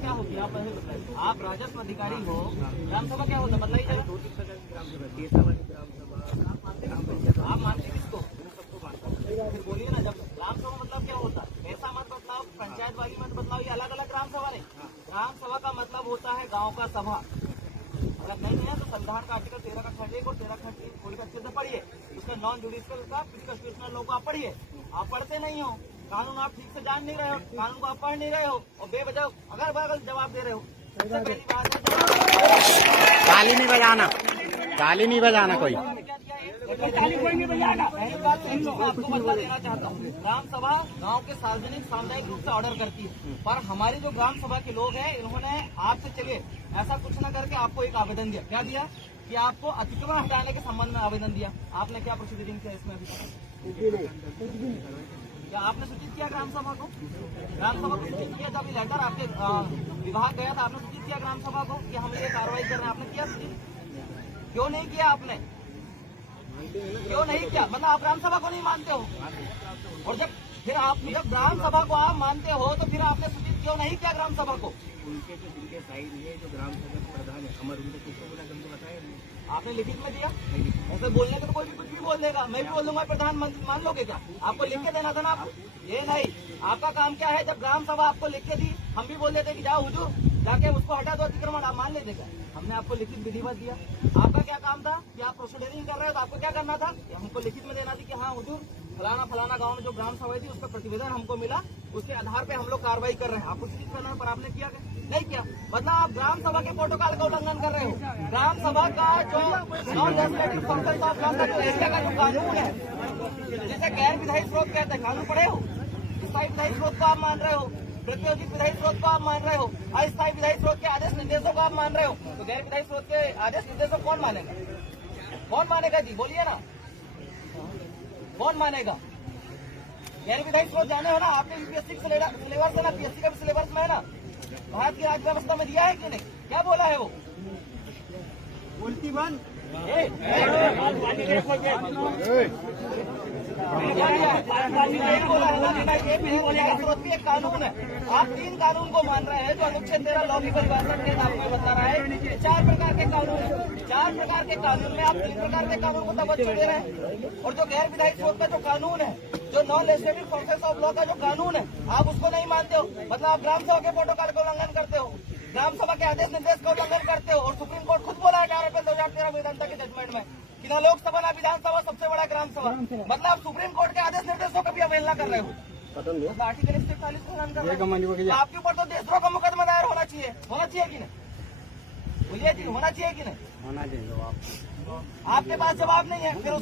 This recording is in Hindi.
क्या होगी? आप पहले बताइए, आप राजस्व अधिकारी हो, ग्राम सभा क्या होता है बताइए जरा। आप मानते किसको? फिर बोलिए ना, जब ग्राम सभा मतलब क्या होता है? ऐसा मत बतलाओ, पंचायत वाली मत बतलाओ, ये अलग अलग ग्राम सभा नहीं। ग्राम सभा का मतलब होता है गांव का सभा। अगर नहीं है तो संविधान का आर्टिकल 13 का खंड 1 और 13 खंड 3 थोड़ी अच्छे से पढ़िए। उसमें नॉन जुडिशियल का कॉन्स्टिट्यूशनल लॉ को आप पढ़िए। आप पढ़ते नहीं हो, कानून आप ठीक से जान नहीं रहे हो, कानून को आप पढ़ नहीं रहे हो और बेवजह अगर बगल जवाब दे रहे हो। सबसे पहली बात है, ताली नहीं बजाना, ताली नहीं बजाना कोई। ताली कोई नहीं बजाना। पहली बात मैं आपको बदला देना चाहता हूँ, ग्राम सभा गांव के सार्वजनिक सामुदायिक रूप से ऑर्डर करती है, पर हमारी जो ग्राम सभा के लोग हैं इन्होंने आपसे चले ऐसा कुछ न करके आपको एक आवेदन दिया। क्या दिया? कि आपको अतिक्रमण हटाने के संबंध में आवेदन दिया। आपने क्या प्रोसीडिंग किया इसमें? अभी क्या आपने सूचित किया ग्राम सभा को? ग्राम सभा को सूचित किया? जब ये लेटर आपके विभाग गया था, आपने सूचित किया ग्राम सभा को कि हम ये कार्रवाई कर रहे हैं? आपने किया सूचित? क्यों नहीं किया आपने? क्यों नहीं किया? मतलब आप ग्राम सभा को नहीं मानते हो, और जब ग्राम सभा को आप मानते हो तो फिर आपने सूचित क्यों नहीं किया ग्राम सभा को? उनके जिनके साइड है जो ग्राम सभा प्रधान है अमर, उनको किसको बोला तुमको बताया? आपने लिखित में दिया? ऐसे बोलने के तो कोई भी कुछ भी बोल देगा। मैं भी बोल दूंगा प्रधानमंत्री, मान लोगे क्या? आपको लिख के देना था ना आपको। ये नहीं, आपका काम क्या है? जब ग्राम सभा आपको लिख के दी, हम भी बोल देते कि जाओ हुजूर जाके उसको हटा दो अतिक्रमण, आप मान लेते क्या? हमने आपको लिखित विधिवत दिया। आपका क्या काम था कि आप प्रोसीडिंग कर रहे हो तो आपको क्या करना था? हमको लिखित में देना थी कि हाँ हुजूर फलाना फलाना गांव में जो ग्राम सभा थी उसका प्रतिवेदन हमको मिला, उसके आधार पे हम लोग कार्रवाई कर रहे हैं। आपको सूचित करना, पर आपने किया नहीं किया। मतलब आप ग्राम सभा के प्रोटोकॉल का उल्लंघन कर रहे हो। ग्राम सभा का जो non legislative function of law का जो एरिया का जो कानून है, जिसे गैर विधायी स्रोत कहते हैं, कानून पढ़े हो? स्थायी विधायी स्रोत को आप मान रहे हो, प्रत्योजित विधायी स्रोत को आप मान रहे हो, अस्थायी विधायी स्रोत के आदेश निर्देशों को आप मान रहे हो, तो गैर विधायी स्रोत के आदेश निर्देशों कौन मानेगा? कौन मानेगा जी? बोलिए ना, कौन मानेगा? गैर विधायी स्रोत जाने हो ना, आपने यूपीएससी का सिलेबस है ना, पीएससी का भी सिलेबस में है ना, भारत की राज्य व्यवस्था में दिया है कि नहीं? क्या बोला है वो? उल्टी बन एक कानून है। आप 3 कानून को मान रहे हैं जो अनुच्छेद 13 लॉ की परिभाषा के आपको बता रहा है। 4 प्रकार के कानून है, 4 प्रकार के कानून में आप 3 प्रकार के कानून को तवज्जो दे रहे हैं, और जो गैर विधायी स्रोत का जो कानून है, जो non legislative process of law का जो कानून है, आप उसको नहीं मानते हो। मतलब आप ग्राम सभा के प्रोटोकॉल का उल्लंघन करते हो, ग्राम सभा के आदेश निर्देश का उल्लंघन करते हो, और सुप्रीम कोर्ट खुद बोला है 11 अप्रैल 2013 वेदांता के जजमेंट में कि ना लोकसभा ना विधानसभा सबसे बड़ा ग्राम सभा। मतलब आप सुप्रीम कोर्ट के आदेश निर्देशों का भी अवहेलना कर रहे हो। आर्टिकल 141 का उल्लंघन कर रहे हो। आपके ऊपर तो देशद्रोह का मुकदमा दायर होना चाहिए। होना चाहिए कि नहीं? बोलिए जी, होना चाहिए कि नहीं? होना चाहिए। आपके पास जवाब नहीं है, फिर